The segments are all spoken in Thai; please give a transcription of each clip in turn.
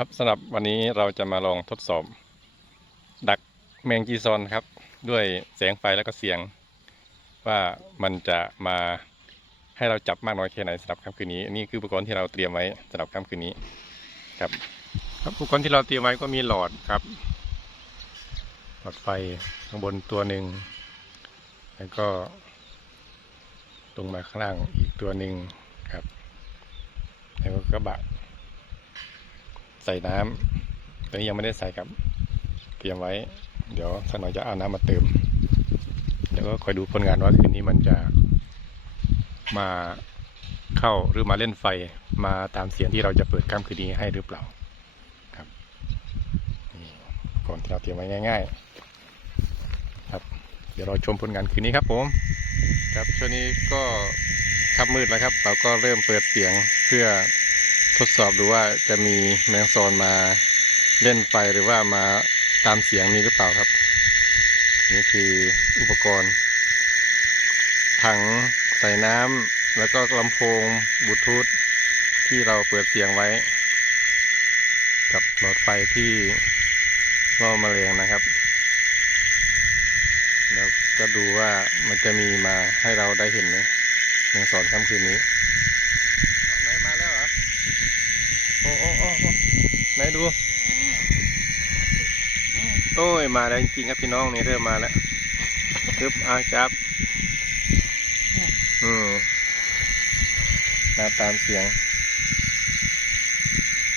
ครับสำหรับวันนี้เราจะมาลองทดสอบ ดักแมงจีซอนครับ ด้วยแสงไฟแล้วก็เสียง ว่ามันจะมาให้เราจับมากน้อยแค่ไหนสำหรับค่ำคืนนี้นนี่คืออุปกรณ์ที่เราเตรียมไว้สำหรับค่ำคืนนี้ครับ ครับอุปกรณ์ที่เราเตรียมไว้ก็มีหลอดครับ หลอดไฟข้างบนตัวหนึ่งแล้วก็ตรงมาข้างล่างอีกตัวหนึ่งครับ แล้วก็กระบะ ใส่น้ำตอนนี้ยังไม่ได้ใส่ครับ เตรียมไว้ เดี๋ยวสักหน่อยจะเอาน้ำมาเติม เดี๋ยวก็คอยดูผลงานว่าคืนนี้มันจะมาเข้าหรือมาเล่นไฟมาตามเสียงที่เราจะเปิดค่ำคืนนี้ให้หรือเปล่าครับนี่ก่อนที่เราเตรียมไว้ง่าย ๆ ครับ เดี๋ยวเราชมผลงานคืนนี้ครับผม ครับช่วงนี้ก็ค่ำมืดแล้วครับ เราก็เริ่มเปิดเสียงเพื่อ ทดสอบดูว่าจะมีแมงซอนมาเล่นไฟหรือว่ามาตามเสียงนี้หรือเปล่าครับ นี่คืออุปกรณ์ ถังใส่น้ำแล้วก็ลำโพงบลูทูธที่เราเปิดเสียงไว้ กับหลอดไฟที่ล่อแมลงนะครับ แล้วก็ดูว่ามันจะมีมาให้เราได้เห็นไหมแมงสอนค่ำคืนนี้มาแล้วเหรอ โอ้โอ้โอ้โอ้ ไหนดู โอ้ย มาแล้วจริงๆครับพี่น้องนี่เริ่มมาแล้วปึ๊บอาจับ อืมมาตามเสียง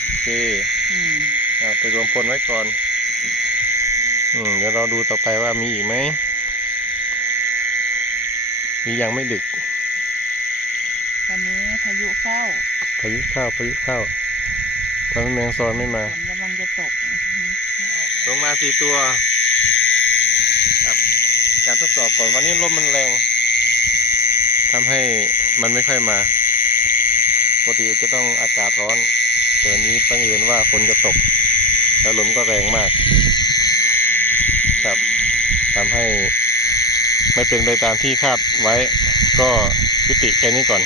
โอเคอืมเอาไปรวมพลไว้ก่อน อืม เดี๋ยวเราดูต่อไปว่ามีอีกไหม มียังไม่ดึกวันนี้พายุเข้า พายุเข้า พายุเข้า ทำให้แมงซอนไม่มาฝนกำลังจะตกไม่ออกลงมาสี่ตัว ครับ การทดสอบก่อนวันนี้ลมมันแรงทำให้มันไม่ค่อยมาปกติจะต้องอากาศร้อนแต่วันนี้บังเอิญว่าฝนจะตก แล้วลมก็แรงมาก ครับทำให้ไม่เป็นไปตามที่คาดไว้ ก็ยุติแค่นี้ก่อน